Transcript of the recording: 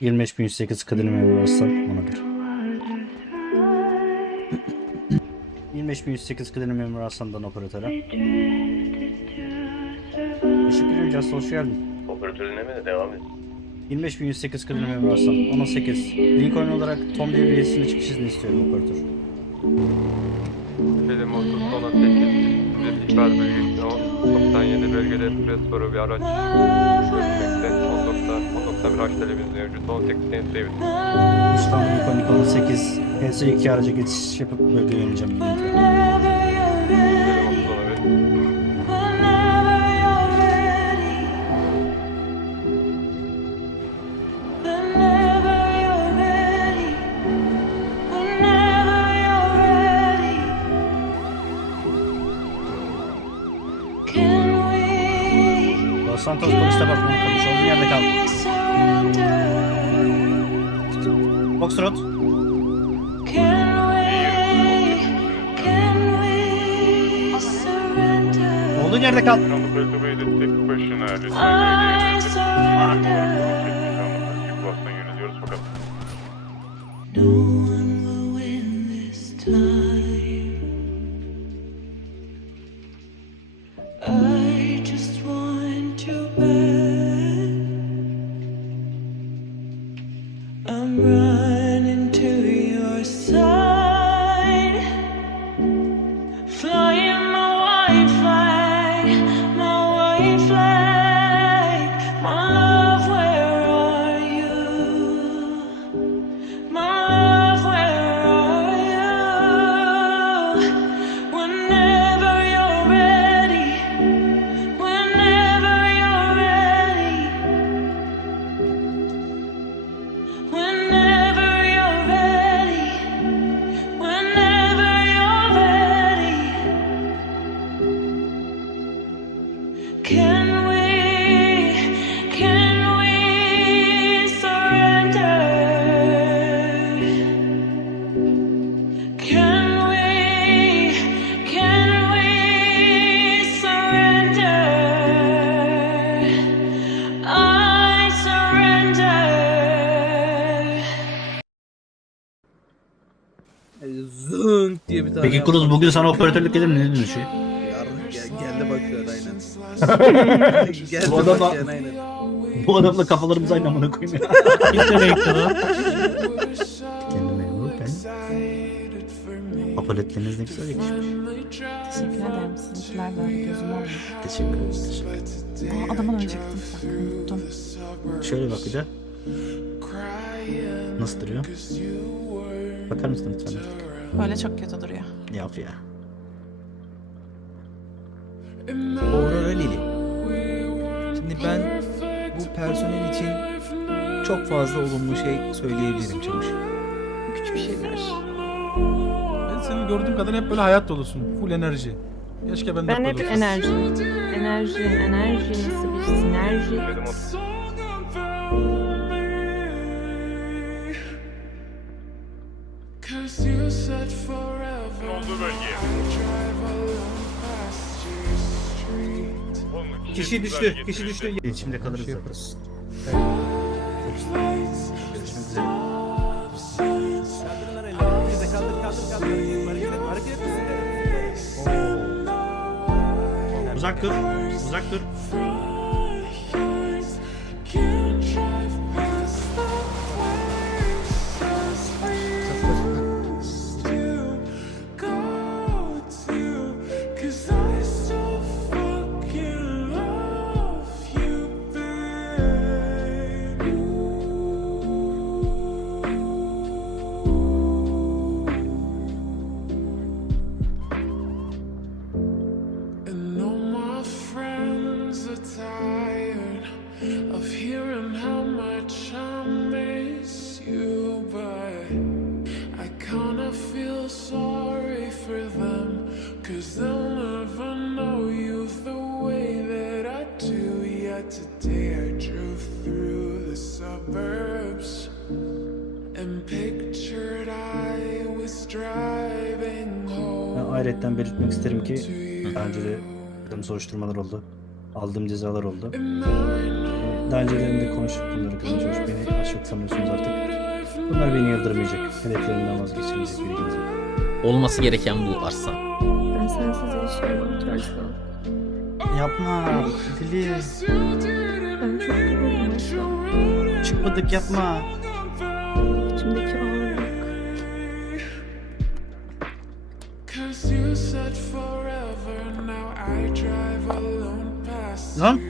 25108 kıdemli memur varsa ona göre. 25108 kıdemli memur Hasan'dan operatöre. Teşekkür ederim Just hoş geldin. Operatör dinlemede devam et. 25108 kıdemli memur Hasan 18. Lincoln olarak Tom devriyesine çıkış izni istiyorum operatör. Benim 30 sona 8 size ihbar bölgesi 97 bölgede Presboro bir araç görülmekte. 10.10 bir araç talebiniz mevcut. 18 seni sevdim. İstanbul Lincoln 8. PS2 araca geçiş yapıp bölgeye yöneleceğim. Santos Polis Departmanı konuş. Olduğun yerde kal. Foxtrot. Olduğun yerde kal. Belediye Peki. Cruz bugün sana operatörlük edelim mi? Ne diyorsun? Gel, geldi bakıyor aynen. geldi Bu adam da- bakıyor aynen. Bu adamla kafalarımız aynı amına koyayım ya. Kendime memur ben. Apoletleriniz ne güzel yakışmış. Teşekkür ederim. Sizinkiler böyle gözüm olmuyor. Teşekkür ederim. Teşekkür ederim. Aa, adama dönecektim. Bak unuttum. Şöyle bakınca. Nasıl duruyor? Bakar mısın lütfen? Böyle çok kötü duruyor. Yap ya. Aurora Lily. Şimdi ben bu personel için çok fazla olumlu şey söyleyebilirim Çavuş. Küçük şeyler. Ben senin gördüğüm kadar hep böyle hayat dolusun. Full enerji. Keşke ben de Ben hep böyle enerji. Enerji, enerji, nasıl bir sinerji. Benim 30 Cause you said forever. olduğu bölgeye. Kişi düştü, kişi düştü. İletişimde kalırız Şey zaten. yaparız. Görüşmek üzere. Uzak dur. Uzak dur. Today I drove through the suburbs and pictured I was driving home. Ben ayrıca belirtmek isterim ki daha önce de yaptığım soruşturmalar oldu. Aldığım cezalar oldu. Ee, daha önceden de konuştuk bunları konuşuyoruz. Beni az çok sanıyorsunuz artık. Bunlar beni yıldırmayacak. Hedeflerimden vazgeçirmeyecek bilginiz. Olması gereken bu varsa. Ben sensiz yaşıyorum. Çalışmam. Yapma. Filiz. Çıkmadık yapma. İçimdeki ağırlık. Lan.